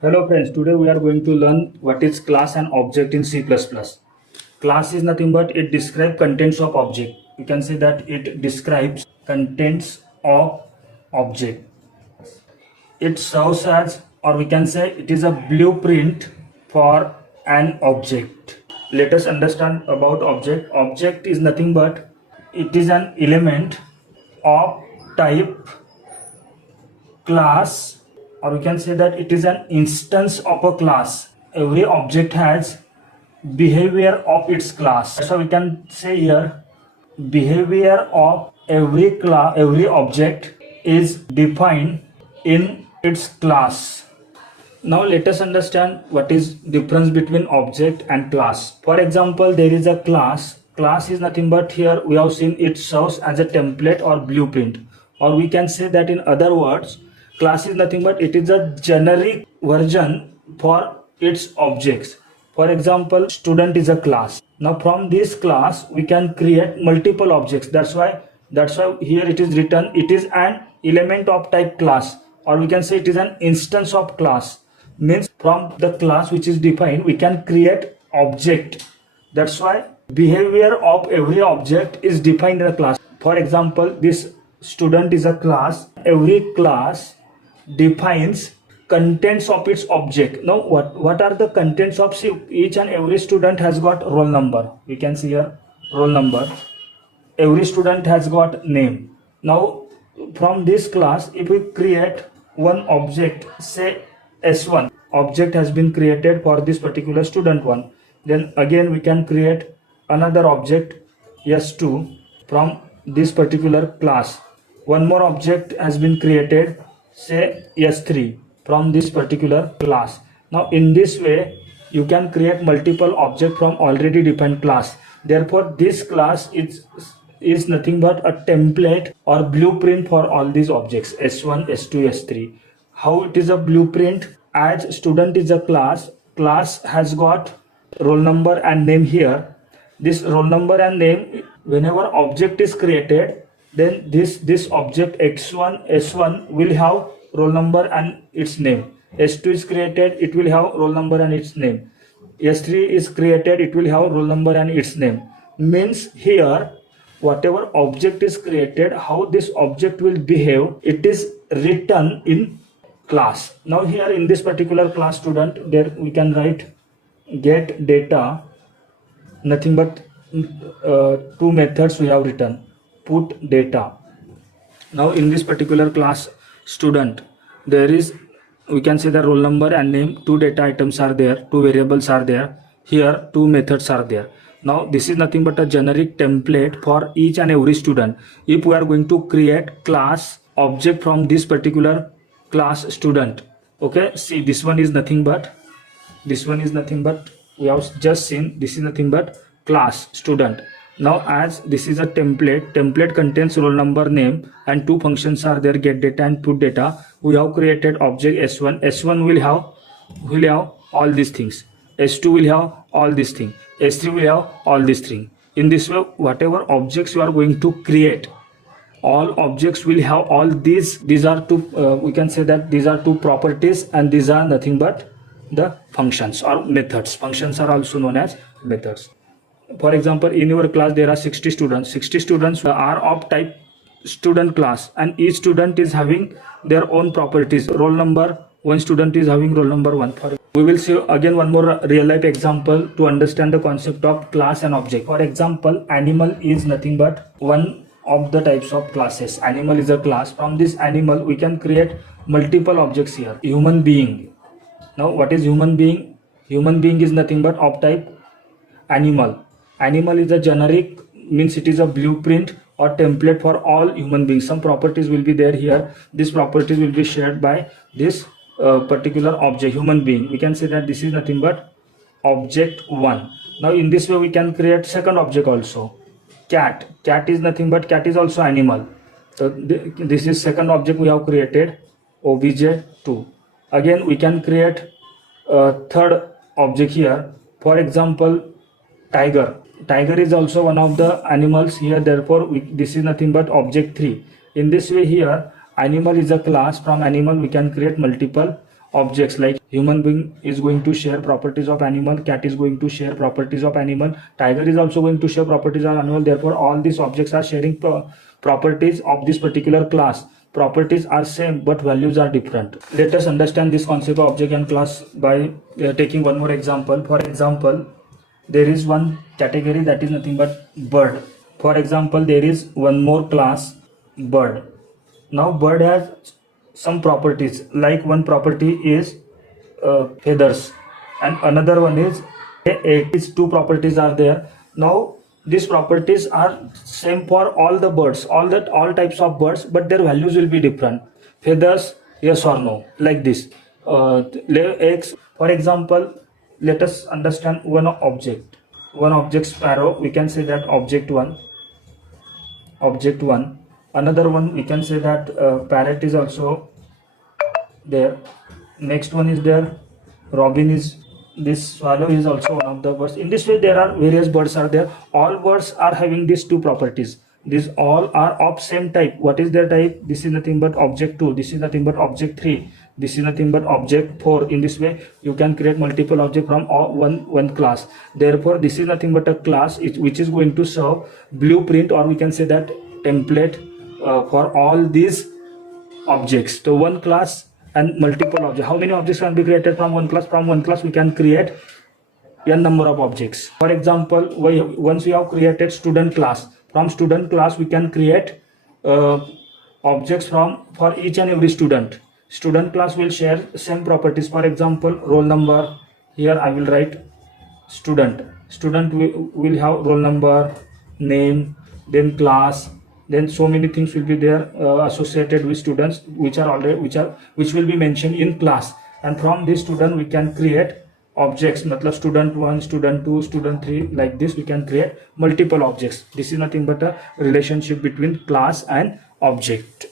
Hello friends, today we are going to learn what is class and object in C++. Class is nothing but it describes contents of object. You can say that it describes contents of object. It serves as, or we can say it is a blueprint for an object. Let us understand about object. Object is nothing but it is an element of type class, or we can say that it is an instance of a class. Every object has behavior of its class. So we can say here behavior of every object is defined in its class. Now let us understand what is difference between object and class. For example, there is a class. Class is nothing but, here we have seen, it serves as a template or blueprint, or we can say that in other words, class is nothing but it is a generic version for its objects. For example, student is a class. Now from this class we can create multiple objects. That's why here it is written it is an element of type class, or we can say it is an instance of class. Means from the class which is defined we can create object. That's why behavior of every object is defined in a class. For example, this student is a class. Every class defines contents of its object. Now what are the contents of, see, each and every student has got roll number. We can see here roll number. Every student has got name. Now from this class, if we create one object, say S1, object has been created for this particular student one. Then again we can create another object S2 from this particular class. One more object has been created, say S3, from this particular class. Now in this way you can create multiple objects from already defined class. Therefore this class is nothing but a template or blueprint for all these objects S1, S2, S3. How it is a blueprint? As student is a class, class has got roll number and name here. This roll number and name, whenever object is created, then this object x1 s1 will have roll number and its name. S2 is created, it will have roll number and its name. S3 is created, it will have roll number and its name. Means here whatever object is created, how this object will behave, it is written in class. Now here in this particular class student, there we can write get data, nothing but two methods we have written, put data. Now in this particular class student, there is, we can say the roll number and name, two data items are there, two variables are there, here two methods are there. Now this is nothing but a generic template for each and every student. If we are going to create class object from this particular class student, okay, see this one is nothing but we have just seen, this is nothing but class student. Now as this is a template contains roll number, name, and two functions are there, get data and put data. We have created object S1 will have all these things, S2 will have all these things, S3 will have all these things. In this way, whatever objects you are going to create, all objects will have all these are two, we can say that these are two properties, and these are nothing but the functions or methods. Functions are also known as methods. For example, in your class there are 60 students. 60 students are of type student class, and each student is having their own properties. Roll number, one student is having roll number 1. We will see again one more real life example to understand the concept of class and object. For example, animal is nothing but one of the types of classes. Animal is a class. From this animal we can create multiple objects here. Human being. Now what is human being? Human being is nothing but of type animal. Animal is a generic, means it is a blueprint or template for all human beings. Some properties will be there here. These properties will be shared by this particular object, human being. We can say that this is nothing but object 1. Now in this way we can create second object also. Cat is nothing but, cat is also animal. So this is second object we have created, obj2. Again we can create third object here. For example, tiger is also one of the animals here. Therefore this is nothing but object 3. In this way here animal is a class. From animal we can create multiple objects, like human being is going to share properties of animal, cat is going to share properties of animal, tiger is also going to share properties of animal. Therefore all these objects are sharing properties of this particular class. Properties are same but values are different. Let us understand this concept of object and class by taking one more example. For example, there is one category that is nothing but bird. For example, there is one more class, bird. Now bird has some properties, like one property is feathers and another one is these two properties are there. Now these properties are same for all the birds, all types of birds, but their values will be different. Feathers, yes or no, like this. Lay eggs. For example, let us understand one object sparrow. We can say that object one. Another one we can say that parrot is also there. Next one is there, robin is, this swallow is also one of the birds. In this way there are various birds are there. All birds are having these two properties. These all are of same type. What is their type? This is nothing but object 2, this is nothing but object 3, this is nothing but object 4. In this way you can create multiple objects from one class. Therefore this is nothing but a class which is going to serve blueprint, or we can say that template for all these objects. So one class and multiple objects. How many objects can be created from one class? From one class we can create n number of objects. For example, once we have created student class, from student class we can create objects for each and every student. Student class will share same properties. For example, roll number. Here I will write student. Student will have roll number, name, then class, then so many things will be there associated with students, which will be mentioned in class. And from this student we can create objects, matlab student 1, student 2, student 3, like this we can create multiple objects. This is nothing but a relationship between class and object.